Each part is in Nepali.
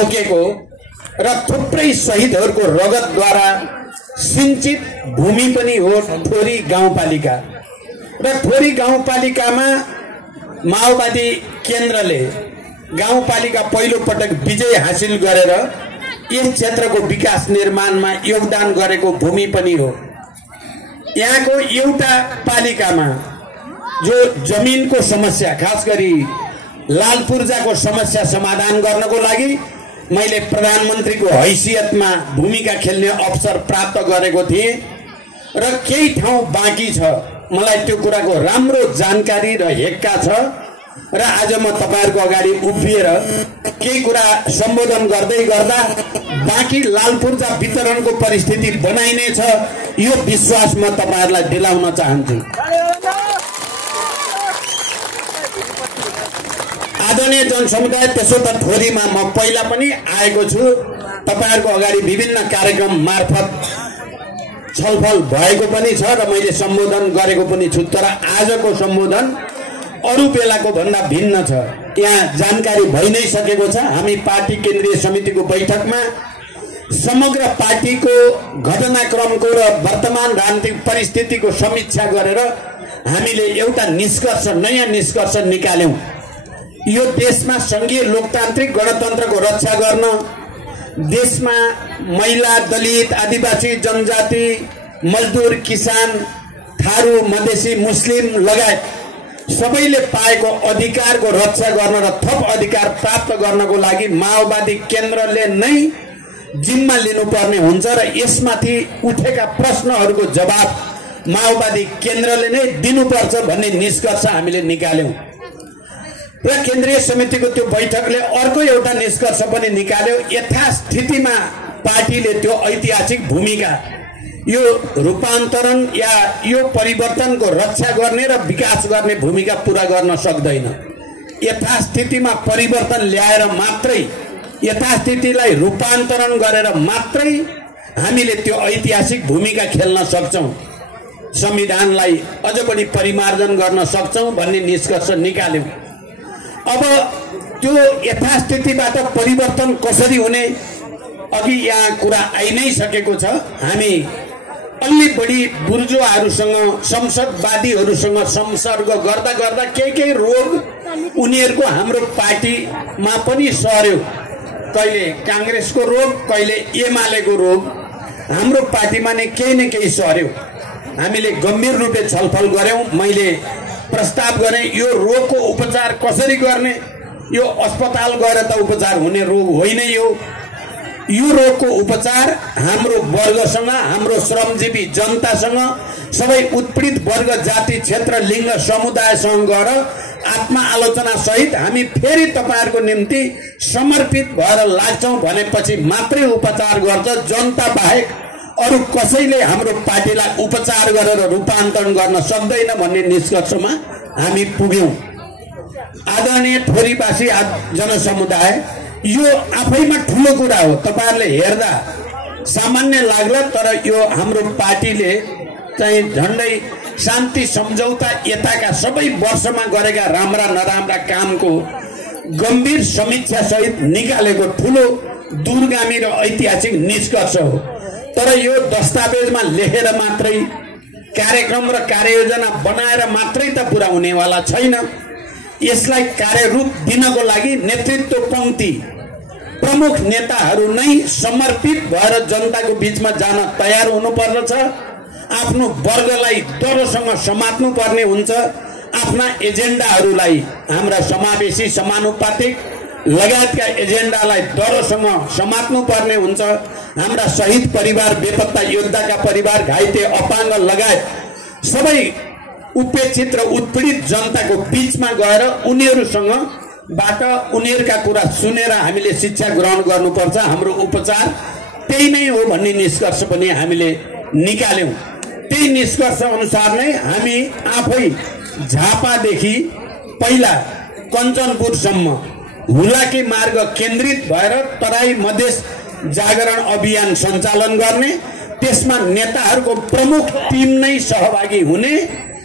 बोकेको र थुप्रै शहीदहरूको रगतद्वारा सिंचित भूमि पनि हो थोरी गाउँपालिका। र थोरी गाउँपालिकामा माओवादी केन्द्रले गाउँपालिका पहिलो पटक विजय हासिल गरेर यस क्षेत्रको विकास निर्माणमा योगदान गरेको भूमि पनि हो। यहाँको एउटा पालिकामा जो जमिनको समस्या, खास गरी लाल पूर्जाको समस्या समाधान गर्नको लागि मैले प्रधानमन्त्रीको हैसियतमा भूमिका खेल्ने अवसर प्राप्त गरेको थिएँ र केही ठाउँ बाँकी छ। मलाई त्यो कुराको राम्रो जानकारी र हेक्का छ र आज म तपाईहरुको अगाडि उभिएर केही कुरा सम्बोधन गर्दै गर्दा बाँकी लाल पूर्जा वितरणको परिस्थिति बनाइनेछ यो विश्वास म तपाईहरुलाई दिलाउन चाहन्छु। आदरणीय जनसमुदाय, त्यसो त थोरीमा म पहिला पनि आएको छु, तपाईहरुको अगाडि विभिन्न कार्यक्रम मार्फत छलफल भएको पनि छ र मैले सम्बोधन गरेको पनि छु। तर आजको सम्बोधन अरु बेलाको भन्दा भिन्न छ। यहाँ जानकारी भइ नै सकेको छ। हामी पार्टी केन्द्रीय समितिको बैठकमा समग्र पार्टीको घटनाक्रमको र वर्तमान राजनीतिक परिस्थितिको समीक्षा गरेर हामीले एउटा निष्कर्ष, नयाँ निष्कर्ष निकाल्यौं। यो देशमा संघीय लोकतान्त्रिक गणतन्त्रको रक्षा गर्न, देशमा महिला, दलित, आदिवासी जनजाति, मजदुर, किसान, थारू, मधेसी, मुस्लिम लगायत सबैले पाएको अधिकारको रक्षा गर्न र थप अधिकार प्राप्त गर्नको लागि माओवादी केन्द्रले नै जिम्मा लिनुपर्ने हुन्छ र यसमाथि उठेका प्रश्नहरूको जवाब माओवादी केन्द्रले नै दिनुपर्छ भन्ने निष्कर्ष हामीले निकाल्यौं। र केन्द्रीय समितिको त्यो बैठकले अर्को एउटा निष्कर्ष पनि निकाल्यो। यथास्थितिमा पार्टीले त्यो ऐतिहासिक भूमिका, यो रूपान्तरण या यो परिवर्तनको रक्षा गर्ने र विकास गर्ने भूमिका पूरा गर्न सक्दैन। यथास्थितिमा परिवर्तन ल्याएर मात्रै, यथास्थितिलाई रूपान्तरण गरेर मात्रै हामीले त्यो ऐतिहासिक भूमिका खेल्न सक्छौं, संविधानलाई अझ बढी परिमार्जन गर्न सक्छौं भन्ने निष्कर्ष निकाल्यौं। अब त्यो यथास्थितिबाट परिवर्तन कसरी हुने, अघि यहाँ कुरा आइ नै सकेको छ। हामी अलि बढी बुर्जुवाहरूसँग, संसदवादीहरूसँग संसर्ग गर्दा गर्दा केही रोग उनीहरूको हाम्रो पार्टीमा पनि सर्यो। कहिले कांग्रेसको रोग, कहिले एमालेको रोग हाम्रो पार्टीमा नै केही सर्यो। हामीले गम्भीर रूपले छलफल गर्यौं। मैले प्रस्ताव गरे यो रोगको उपचार कसरी गर्ने, यो अस्पताल गएर त उपचार हुने रोग होइन। यो रोगको उपचार हाम्रो वर्गसँग, हाम्रो श्रमजीवी जनतासँग, सबै उत्पीडित वर्ग, जाति, क्षेत्र, लिङ्ग, समुदायसँग गएर आत्मआलोचना सहित हामी फेरि तपाईहरुको निम्ति समर्पित भएर लाग्छौं भनेपछि मात्रै उपचार गर्छ। जनता बाहेक अरु कसैले हाम्रो पार्टीलाई उपचार गरेर रूपान्तरण गर्न सक्दैन भन्ने निष्कर्षमा हामी पुग्यौं। आदरणीय थोरीवासी जनसमुदाय, यो आफैमा ठूलो कुरा हो। तपाईहरुले हेर्दा सामान्य लाग्ला, तर यो हाम्रो पार्टीले चाहिँ झण्डै शान्ति सम्झौता यताका सबै वर्षमा गरेका राम्रा नराम्रा कामको गम्भीर समीक्षा सहित निकालेको ठूलो दूरगामी र ऐतिहासिक निष्कर्ष हो। तर यो दस्तावेजमा लेखेर मात्रै, कार्यक्रम र कार्ययोजना बनाएर मात्रै त पूरा हुनेवाला छैन। यसलाई कार्यरूप दिनको लागि नेतृत्व पंक्ति, प्रमुख नेताहरू नै समर्पित भएर जनताको बीचमा जान तयार हुनुपर्दछ। आफ्नो वर्गलाई दरोसँग समात्नु पर्ने हुन्छ। आफ्ना एजेन्डाहरूलाई, हाम्रा समावेशी, समानुपातिक लगायतका एजेन्डालाई दरोसँग समात्नु पर्ने हुन्छ। हाम्रा शहीद परिवार, बेपत्ता योद्धाका परिवार, घाइते, अपाङ्ग लगायत सबै उपेक्षित र उत्पीडित जनताको बीचमा गएर उनीहरूसँगबाट उनीहरूका कुरा सुनेर हामीले शिक्षा ग्रहण गर्नुपर्छ। हाम्रो उपचार त्यही नै हो भन्ने निष्कर्ष पनि हामीले निकाल्यौं। त्यही निष्कर्ष अनुसार नै हामी आफै झापादेखि पहिला कञ्चनपुरसम्म हुलाकी मार्ग केन्द्रित भएर तराई मधेस जागरण अभियान सञ्चालन गर्ने, त्यसमा नेताहरूको प्रमुख टिम नै सहभागी हुने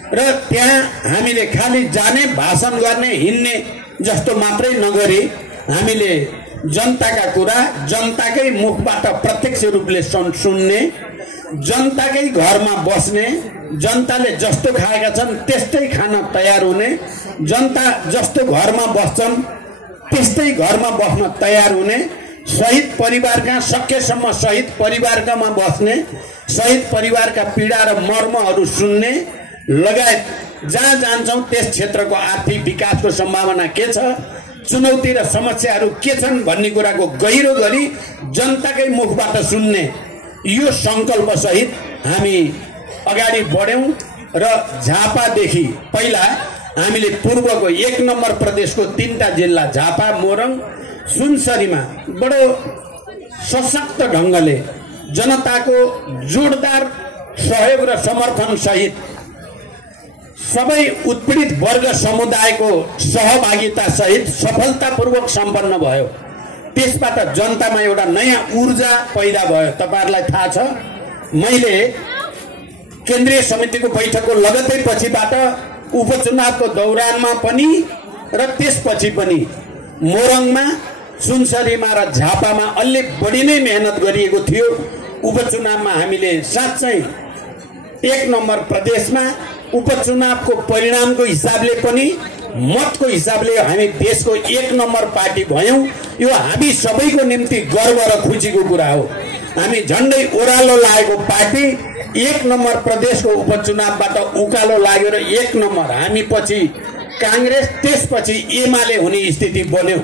र त्यहाँ हामीले खाली जाने, भाषण गर्ने, हिँड्ने जस्तो मात्रै नगरी हामीले जनताका कुरा जनताकै मुखबाट प्रत्यक्ष रूपले सुन्ने, जनताकै घरमा बस्ने, जनताले जस्तो खाएका छन् त्यस्तै खान तयार हुने, जनता जस्तो घरमा बस्छन् त्यस्तै घरमा बस्न तयार हुने, शहीद परिवारका सकेसम्म शहीद परिवारकामा बस्ने, शहीद परिवारका पीडा र मर्महरू सुन्ने लगायत जहाँ जान्छौँ त्यस क्षेत्रको आर्थिक विकासको सम्भावना के छ, चुनौती र समस्याहरू के छन् भन्ने कुराको गहिरो गरी जनताकै मुखबाट सुन्ने यो संकल्प सहित हामी अगाडि बढ्यौं र झापादेखि पहिला हामीले पूर्वको 1 नम्बर प्रदेशको 3टा जिल्ला झापा, मोरङ, सुनसरीमा बडो सशक्त ढंगले जनताको जोरदार सहयोग र समर्थन सहित सबै उत्पीडित वर्ग समुदायको सहभागिता सहित सफलतापूर्वक सम्पन्न भयो। त्यसबाट जनतामा एउटा नयाँ ऊर्जा पैदा भयो। तपाईहरुलाई थाहा छ, मैले केन्द्रीय समितिको बैठकको लगत्तै पछिबाट उपचुनावको दौरानमा पनि र त्यसपछि पनि मोरङमा, सुनसरीमा र झापामा अलि बढी नै मेहनत गरिएको थियो। उपचुनावमा हामीले साँच्चै 1 नम्बर प्रदेशमा उपचुनावको परिणामको हिसाबले पनि मतको हिसाबले हामी देशको 1 नम्बर पार्टी भयौं। यो हामी सबैको निम्ति गर्व र खुसीको कुरा हो। हामी झण्डै ओह्रालो लागेको पार्टी 1 नम्बर प्रदेशको उपचुनावबाट उकालो लाग्यो र 1 नम्बर हामी पछि कांग्रेस, त्यसपछि एमाले हुने स्थिति बन्यो।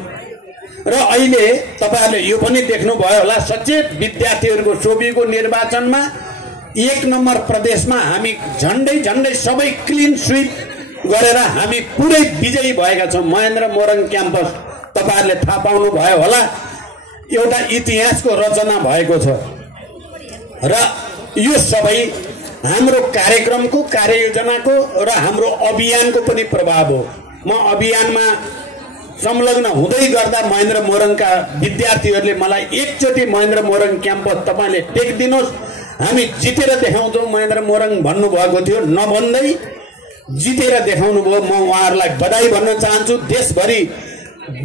र अहिले तपाईहरुले यो पनि देख्नु भयो होला, सचेत विद्यार्थीहरुको सोभिको निर्वाचनमा 1 नम्बर प्रदेशमा हामी झण्डै सबै क्लिन स्वीप गरेर हामी पुरै विजयी भएका छौं। महेन्द्र मोरङ क्याम्पस तपाईहरुले थाहा पाउनु भयो होला, एउटा इतिहासको रचना भएको छ र यो सबै हाम्रो कार्यक्रमको, कार्ययोजनाको र हाम्रो अभियानको पनि प्रभाव हो। म अभियानमा संलग्न हुँदै गर्दा महेन्द्र मोरङका विद्यार्थीहरूले मलाई एकचोटि महेन्द्र मोरङ क्याम्पस तपाईले टेक्दिनुहोस्, हामी जितेर देखाउँछौं महेन्द्र मोरङ भन्नुभएको थियो। नभन्दै जितेर देखाउनु भयो। म उहाँहरूलाई बधाई भन्न चाहन्छु। देशभरि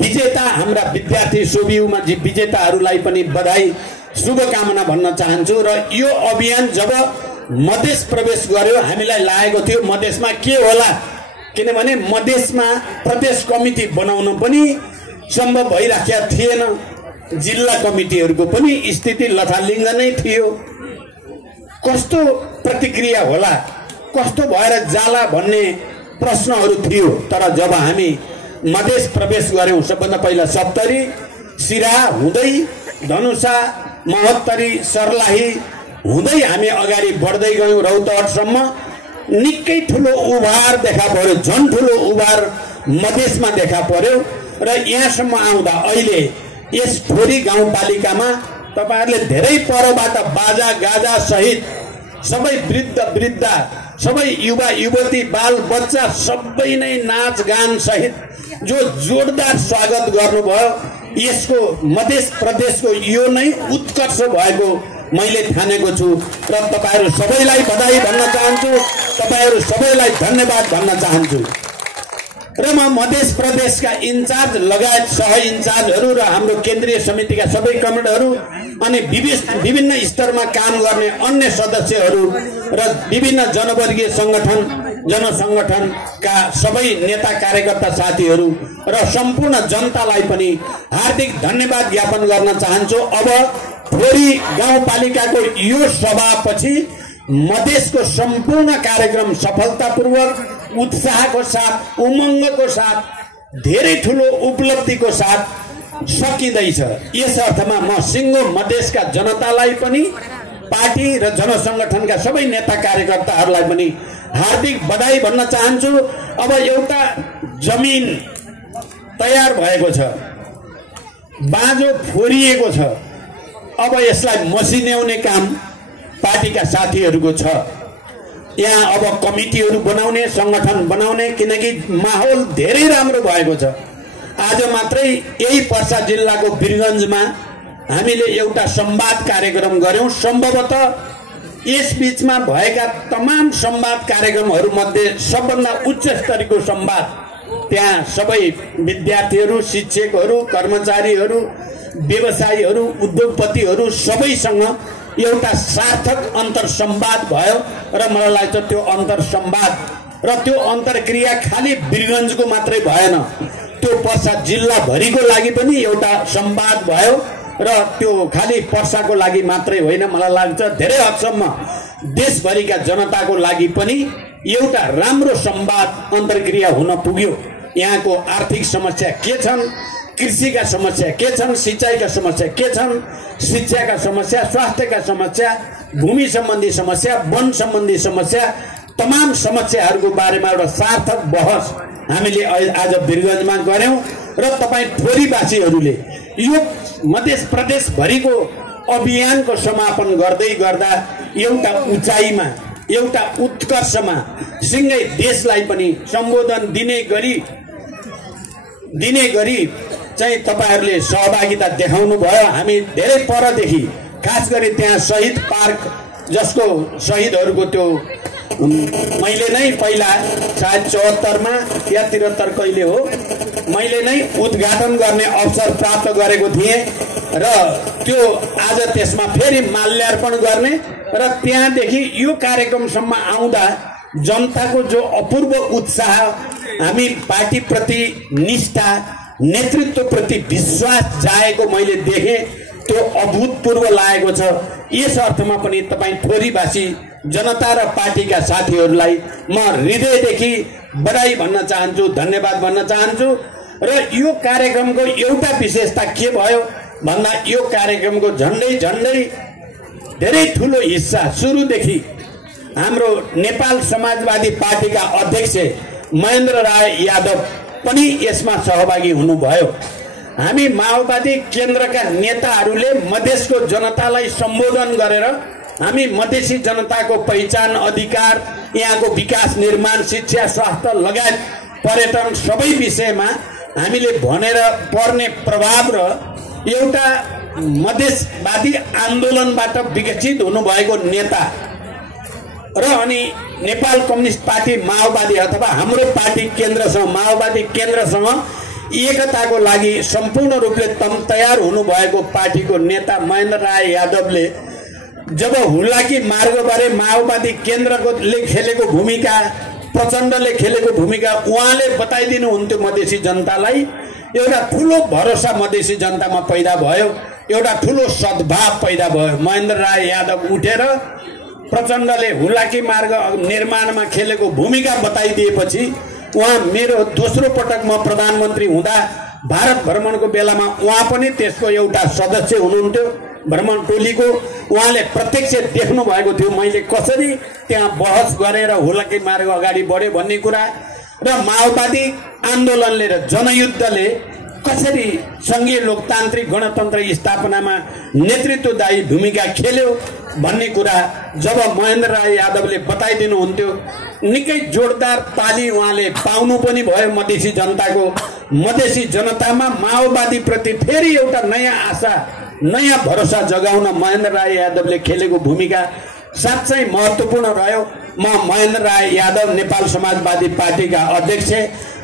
विजेता हाम्रा विद्यार्थी सोभियुमा विजेताहरूलाई पनि बधाई, शुभकामना भन्न चाहन्छु। र यो अभियान जब मधेस प्रवेश गर्यो, हामीलाई लागेको थियो मधेसमा के होला, किनभने मधेसमा प्रदेश कमिटी बनाउन पनि सम्भव भइराखेको थिएन। जिल्ला कमिटीहरूको पनि स्थिति लथालिङ्ग नै थियो। कस्तो प्रतिक्रिया होला, कस्तो भएर जाला भन्ने प्रश्नहरू थियो। तर जब हामी मधेस प्रवेश गर्यौं, सबभन्दा पहिला सप्तरी, सिराहा हुँदै धनुषा, महोत्तरी, सर्लाही हुँदै हामी अगाडि बढ्दै गयौं रौतहटसम्म। निकै ठुलो उभार देखा पर्यो, झन् ठुलो उभार मधेसमा देखा पर्यो। र यहाँसम्म आउँदा अहिले यस ठोरी गाउँपालिकामा तपाईहरुले धेरै परबाट बाजा गाजा सहित सबै वृद्धा, सबै युवा युवती, बाल बच्चा सबै नै नाच गान सहित जो जोरदार स्वागत गर्नुभयो। यसको मधेस प्रदेशको यो नै उत्कर्ष भएको मैले ठानेको छु र तपाईहरु सबैलाई बधाई भन्न चाहन्छु, तपाईहरु सबैलाई धन्यवाद भन्न चाहन्छु। र म मधेस प्रदेशका इन्चार्ज लगायत सह इन्चार्जहरू र हाम्रो केन्द्रीय समितिका सबै कमिटीहरू अनि विभिन्न स्तरमा काम गर्ने अन्य सदस्यहरू र विभिन्न जनवर्गीय संगठन, जनसंगठनका सबै नेता कार्यकर्ता साथीहरू र सम्पूर्ण जनतालाई पनि हार्दिक धन्यवाद ज्ञापन गर्न चाहन्छु। अब ठोरी गाउँपालिकाको यो सभापछि मधेसको सम्पूर्ण कार्यक्रम सफलतापूर्वक, उत्साहको साथ, उमङ्गको साथ, धेरै ठुलो उपलब्धिको साथ सकिँदैछ। यस अर्थमा म सिङ्गो मधेसका जनतालाई पनि, पार्टी र जनसंगठनका सबै नेता कार्यकर्ताहरूलाई पनि हार्दिक बधाई भन्न चाहन्छु। अब एउटा जमिन तयार भएको छ, बाँझो फोरिएको छ। अब यसलाई मसिन्याउने काम पार्टीका साथीहरूको छ। यहाँ अब कमिटीहरू बनाउने, संगठन बनाउने, किनकि माहौल धेरै राम्रो भएको छ। आज मात्रै यही पर्सा जिल्लाको वीरगञ्जमा हामीले एउटा संवाद कार्यक्रम गर्यौं। सम्भवतः यस बीचमा भएका तमाम संवाद कार्यक्रमहरू मध्ये सबभन्दा उच्च स्तरको संवाद त्यहाँ सबै विद्यार्थीहरू, शिक्षकहरू, कर्मचारीहरू, व्यवसायीहरू उद्योगपतिहरू सबैसँग एउटा सार्थक अन्तर्संवाद भयो र मलाई लाग्छ त्यो अन्तर्संवाद र त्यो अन्तर्क्रिया खाली वीरगञ्जको मात्रै भएन, त्यो पर्सा जिल्लाभरिको लागि पनि एउटा संवाद भयो र त्यो खाली पर्साको लागि मात्रै होइन, मलाई लाग्छ धेरै हदसम्म देशभरिका जनताको लागि पनि एउटा राम्रो संवाद अन्तर्क्रिया हुन पुग्यो। यहाँको आर्थिक समस्या के छन्, कृषिका समस्या के छन्, सिंचाइका समस्या के छन्, शिक्षाका समस्या, स्वास्थ्यका समस्या, भूमि सम्बन्धी समस्या, वन सम्बन्धी समस्या, तमाम समस्याहरूको बारेमा एउटा सार्थक बहस हामीले आज वीरगञ्जमा गर्यौं र तपाईँ ठोरीवासीहरूले यो मध्य प्रदेशभरिको अभियानको समापन गर्दै गर्दा एउटा उचाइमा, एउटा उत्कर्षमा सँगै देशलाई पनि सम्बोधन दिने गरी चाहिँ तपाईहरुले सहभागिता देखाउनु भयो। हामी धेरै परदेखि, खास गरी त्यहाँ शहीद पार्क जसको शहीदहरूको त्यो मैले नै पहिला सायद 74 मा या 73 कहिले हो मैले नै उद्घाटन गर्ने अवसर प्राप्त गरेको थिएँ र त्यो आज त्यसमा फेरि माल्यार्पण गर्ने र त्यहाँदेखि यो कार्यक्रमसम्म आउँदा जनताको जो अपूर्व उत्साह, हामी पार्टी प्रति निष्ठा, नेतृत्व प्रति विश्वास जागेको मैले देखेँ, त्यो अभूतपूर्व लागेको छ। यस अर्थमा पनि तपाईँ ठोरीवासी जनता र पार्टीका साथीहरूलाई म हृदयदेखि बधाई भन्न चाहन्छु, धन्यवाद भन्न चाहन्छु। र यो कार्यक्रमको एउटा विशेषता के भयो भन्दा यो कार्यक्रमको झन्डै धेरै ठुलो हिस्सा सुरुदेखि हाम्रो नेपाल समाजवादी पार्टीका अध्यक्ष महेन्द्र राय यादव पनि यसमा सहभागी हुनुभयो। हामी माओवादी केन्द्रका नेताहरूले मधेसको जनतालाई सम्बोधन गरेर हामी मधेसी जनताको पहिचान, अधिकार, यहाँको विकास, निर्माण, शिक्षा, स्वास्थ्य लगायत पर्यटन सबै विषयमा हामीले भनेर पर्ने प्रभाव र एउटा मधेसवादी आन्दोलनबाट विकसित हुनुभएको नेता र अनि नेपाल कम्युनिस्ट पार्टी माओवादी अथवा हाम्रो पार्टी केन्द्रसँग, माओवादी केन्द्रसँग एकताको लागि सम्पूर्ण रूपले तयार हुनुभएको पार्टीको नेता महेन्द्र राय यादवले जब हुलाकी मार्गबारे माओवादी केन्द्रले खेलेको भूमिका, प्रचण्डले खेलेको भूमिका उहाँले बताइदिनु हुन्थ्यो मधेसी जनतालाई, एउटा ठुलो भरोसा मधेसी जनतामा पैदा भयो, एउटा ठुलो सद्भाव पैदा भयो। महेन्द्र राय यादव उठेर प्रचण्डले हुलाकी मार्ग निर्माणमा खेलेको भूमिका बताइदिएपछि उहाँ मेरो दोस्रो पटक म प्रधानमन्त्री हुँदा भारत भ्रमणको बेलामा उहाँ पनि त्यसको एउटा सदस्य हुनुहुन्थ्यो, भ्रमण टोलीको। उहाँले प्रत्यक्ष देख्नु भएको थियो मैले कसरी त्यहाँ बहस गरेर हुलाकी मार्ग अगाडि बढ्यो भन्ने कुरा र माओवादी आन्दोलनले र जनयुद्धले कसरी संघीय लोकतान्त्रिक गणतन्त्र स्थापनामा नेतृत्वदायी भूमिका खेल्यो भन्ने कुरा जब महेन्द्र राय यादवले बताइदिनु हुन्थ्यो, निकै जोरदार ताली उहाँले पाउनु पनि भयो मधेसी जनताको। मधेसी जनतामा माओवादी प्रति फेरि एउटा नयाँ आशा, नयाँ भरोसा जगाउन महेन्द्र राय यादवले खेलेको भूमिका साँच्चै महत्त्वपूर्ण रह्यो। म महेन्द्र राय यादव नेपाल समाजवादी पार्टीका अध्यक्ष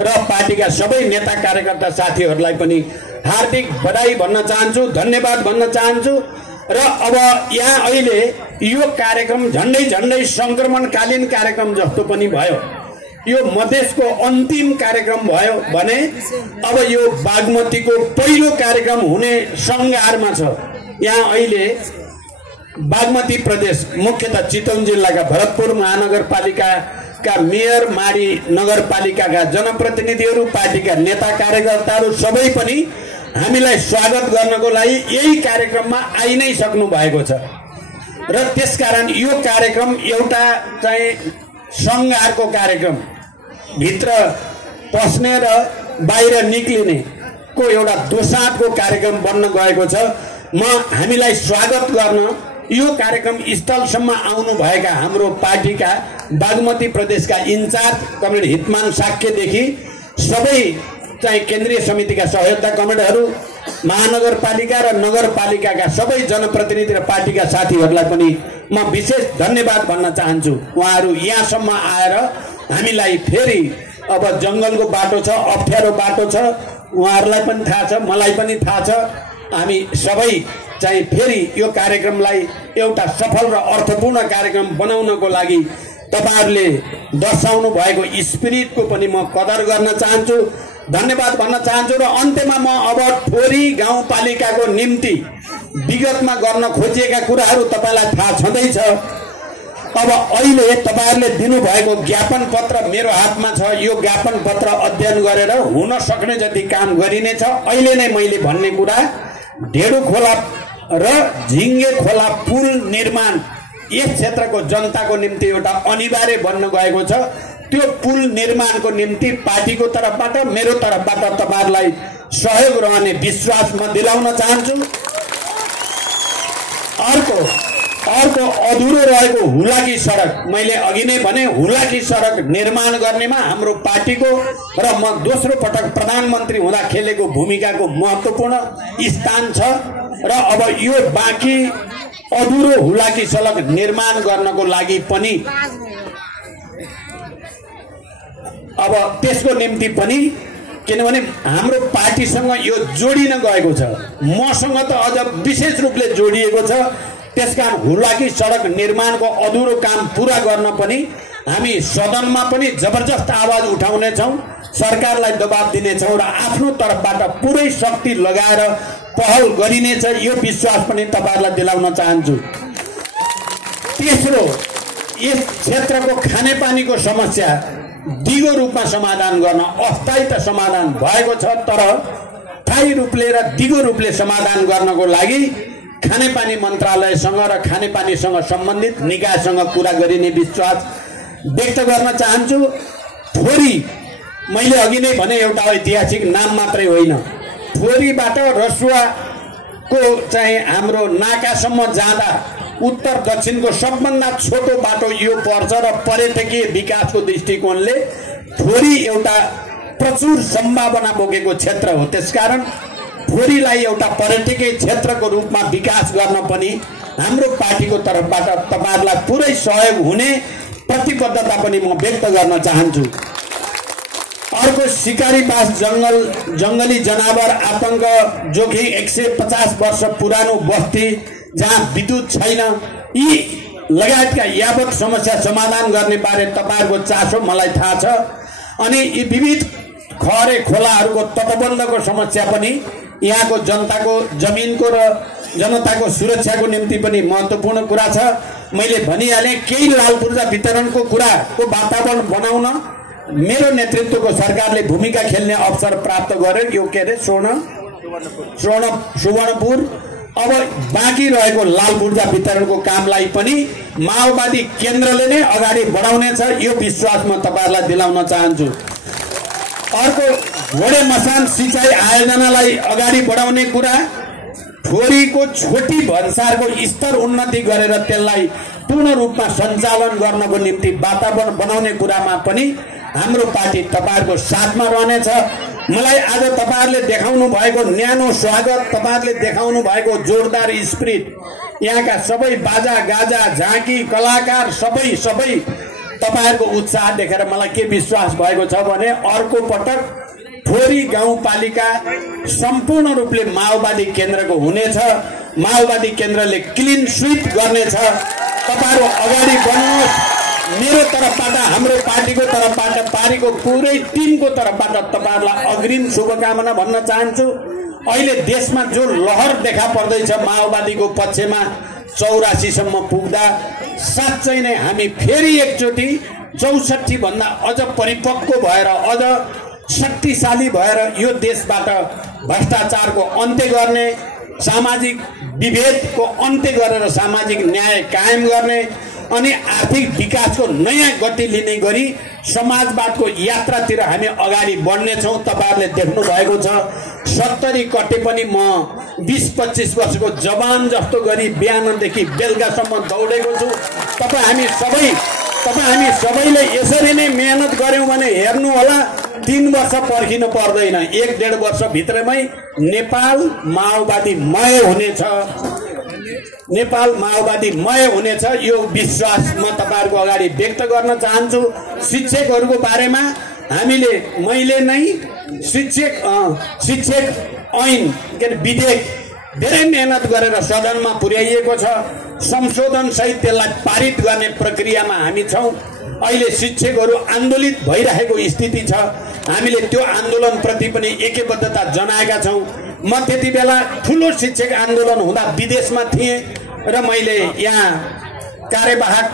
र पार्टीका सबै नेता कार्यकर्ता साथीहरूलाई पनि हार्दिक बधाई भन्न चाहन्छु, धन्यवाद भन्न चाहन्छु। र अब यहाँ अहिले यो कार्यक्रम झन्डै संक्रमणकालीन कार्यक्रम जस्तो पनि भयो। यो मधेसको अन्तिम कार्यक्रम भयो भने अब यो बागमतीको पहिलो कार्यक्रम हुने संगारमा छ। यहाँ अहिले बागमती प्रदेश, मुख्यतः चितवन जिल्लाका भरतपुर महानगरपालिकाका मेयर, माडी नगरपालिकाका जनप्रतिनिधिहरू, पार्टीका नेता कार्यकर्ताहरू सबै पनि हामीलाई स्वागत गर्नको लागि यही कार्यक्रममा आइ नै सक्नु भएको छ। र त्यसकारण यो कार्यक्रम एउटा चाहिँ संहारको कार्यक्रम, भित्र पस्ने र बाहिर निक्लिने को एउटा दोसाँधको कार्यक्रम बन्न गएको छ। हामीलाई स्वागत गर्न यो कार्यक्रम स्थलसम्म आउनु भएका हाम्रो पार्टीका बागमती प्रदेशका इन्चार्ज कमरेड हितमान साक्यदेखि सबै चाहिँ केन्द्रीय समितिका सहयोगता कमरेडहरू, महानगरपालिका र नगरपालिकाका सबै जनप्रतिनिधि र पार्टीका साथीहरूलाई पनि म विशेष धन्यवाद भन्न चाहन्छु। उहाँहरू यहाँसम्म आएर हामीलाई फेरि अब जङ्गलको बाटो छ, अप्ठ्यारो बाटो छ, उहाँहरूलाई पनि थाहा छ, मलाई पनि थाहा छ, हामी सबै चाहिँ फेरि यो कार्यक्रमलाई एउटा सफल र अर्थपूर्ण कार्यक्रम बनाउनको लागि तपाईहरुले दर्शाउनु भएको स्पिरिटको पनि म कदर गर्न चाहन्छु, धन्यवाद भन्न चाहन्छु। र अन्त्यमा म अब ठोरी गाउँपालिकाको निम्ति विगतमा गर्न खोजिएका कुराहरू तपाईलाई थाहा छँदैछ। अब अहिले तपाईहरुले दिनुभएको ज्ञापन पत्र मेरो हातमा छ। यो ज्ञापन पत्र अध्ययन गरेर हुन सक्ने जति काम गरिनेछ। अहिले नै मैले भन्ने कुरा ढेडु खोला र झिङ्गे खोला पुल निर्माण यस क्षेत्रको जनताको निम्ति एउटा अनिवार्य बन्न गएको छ। त्यो पुल निर्माणको निम्ति पार्टीको तर्फबाट मेरो तर्फबाट तपाईहरुलाई सहयोग रहने विश्वास म दिलाउन चाहन्छु। अर्को अधुरो रहेको हुलाकी सडक, मैले अघि नै भने हुलाकी सडक निर्माण गर्नेमा हाम्रो पार्टीको र म दोस्रो पटक प्रधानमन्त्री हुँदा खेलेको भूमिकाको महत्त्वपूर्ण स्थान छ। र अब यो बाँकी अधुरो हुलाकी सडक निर्माण गर्नको लागि पनि अब त्यसको निम्ति पनि किनभने हाम्रो पार्टीसँग यो जोडिन गएको छ, मसँग त अझ विशेष रूपले जोडिएको छ। त्यसकारण हुलाकी सडक निर्माणको अधुरो काम पूरा गर्न पनि हामी सदनमा पनि जबरजस्त आवाज उठाउनेछौँ, सरकारलाई दबाब दिनेछौँ र आफ्नो तर्फबाट पुरै शक्ति लगाएर पहल गरिनेछ। यो विश्वास पनि तपाईहरुलाई दिलाउन चाहन्छु। तेस्रो, यस क्षेत्रको खानेपानीको समस्या दिगो रूपमा समाधान गर्न अस्थायी त समाधान भएको छ, तर स्थायी रूपले र दिगो रूपले समाधान गर्नको लागि खानेपानी मन्त्रालयसँग र खानेपानीसँग सम्बन्धित निकायसँग कुरा गरिने विश्वास व्यक्त गर्न चाहन्छु। ठोरी मैले अघि नै भने एउटा ऐतिहासिक नाम मात्रै होइन, ठोरीबाट रसुवाको चाहिँ हाम्रो नाकासम्म जाँदा उत्तर दक्षिणको सबभन्दा छोटो बाटो यो पर्छ र पर्यटकीय विकासको दृष्टिकोणले ठोरी एउटा प्रचुर सम्भावना बोकेको क्षेत्र हो। त्यसकारण ठोरीलाई एउटा पर्यटकीय क्षेत्रको रूपमा विकास गर्न पनि हाम्रो पार्टीको तर्फबाट तपाईहरुलाई पुरै सहयोग हुने प्रतिबद्धता पनि म व्यक्त गर्न चाहन्छु। अर्को, सिकारीबास जंगली जनावर आतंक जोखिम 150 वर्ष पुरानो बस्ती जहाँ विद्युत छैन, यी लगायतका यावत समस्या समाधान गर्ने बारे तपाईहरुको चासो मलाई थाहा छ। अनि यी विविध खरे खोलाहरूको तटबन्धको समस्या पनि यहाँको जनताको जमिनको र जनताको सुरक्षाको निम्ति पनि महत्त्वपूर्ण कुरा छ। मैले भनिहालेँ, केही लाल पूर्जा वितरणको कुराको वातावरण बनाउन मेरो नेतृत्वको सरकारले भूमिका खेल्ने अवसर प्राप्त गर्यो। यो के अरे सुवर्णपुर। अब बाँकी रहेको लाल पूर्जा वितरणको कामलाई पनि माओवादी केन्द्रले नै अगाडि बढाउनेछ। यो विश्वास म तपाईहरुलाई दिलाउन चाहन्छु। अर्को, घोडे मसान सिंचाई आयोजनालाई अगाडि बढाउने कुरा, ठोरीको छोटी भन्सारको स्तर उन्नति गरेर त्यसलाई पूर्ण रूपमा सञ्चालन गर्नको निम्ति वातावरण बनाउने कुरामा पनि हाम्रो पार्टी तपाईहरुको साथमा रहनेछ। मलाई आज तपाईहरुले देखाउनु भएको न्यानो स्वागत, तपाईहरुले देखाउनु भएको जोरदार स्पिरिट, यहाँका सबै बाजा गाजा झाँकी कलाकार सबै तपाईहरुको उत्साह देखेर मलाई के विश्वास भएको छ भने अर्को पटक ठोरी गाउँपालिका सम्पूर्ण रूपले माओवादी केन्द्रको हुनेछ। माओवादी केन्द्रले क्लिन स्वीप गर्नेछ। तपाईहरु अगाडि बढ्नुहोस्। मेरो तर्फबाट, हाम्रो पार्टीको तर्फबाट, पार्टीको पुरै टिमको तर्फबाट तपाईहरुलाई अग्रिम शुभकामना भन्न चाहन्छु। अहिले देशमा जो लहर देखा पर्दैछ माओवादीको पक्षमा 84 सम्म पुग्दा साँच्चै नै हामी फेरि एकचोटि 64 भन्दा अझ परिपक्व भएर, अझ शक्तिशाली भएर यो देशबाट भ्रष्टाचारको अन्त्य गर्ने, सामाजिक विभेदको अन्त्य गरेर सामाजिक न्याय कायम गर्ने अनि आर्थिक विकासको नयाँ गति लिने गरी समाजवादको यात्रातिर हामी अगाडि बढ्नेछौँ। तपाईहरुले देख्नु भएको छ 70 कटे पनि म 20-25 वर्षको जवान जस्तो गरी बिहानदेखि बेलुकासम्म दौडेको छु। हामी सबैले यसरी नै मेहनत गर्यौं भने हेर्नु होला 3 वर्ष पर्खिनु पर्दैन, 1-1.5 वर्ष भित्रमै नेपाल माओवादीमय हुनेछ। नेपाल माओवादीमय हुनेछ। यो विश्वास म तपाईहरुको अगाडि व्यक्त गर्न चाहन्छु। शिक्षकहरुको बारेमा मैले नै शिक्षक ऐन के विधेयक धेरै मेहनत गरेर सदनमा पुर्याइएको छ। संशोधन सहित त्यसलाई पारित गर्ने प्रक्रियामा हामी छौं। अहिले शिक्षकहरू आन्दोलित भइरहेको स्थिति छ। हामीले त्यो आन्दोलनप्रति पनि एकबद्धता जनाएका छौं। म त्यति बेला ठुलो शिक्षक आन्दोलन हुँदा विदेशमा थिएँ र मैले यहाँ कार्यवाहक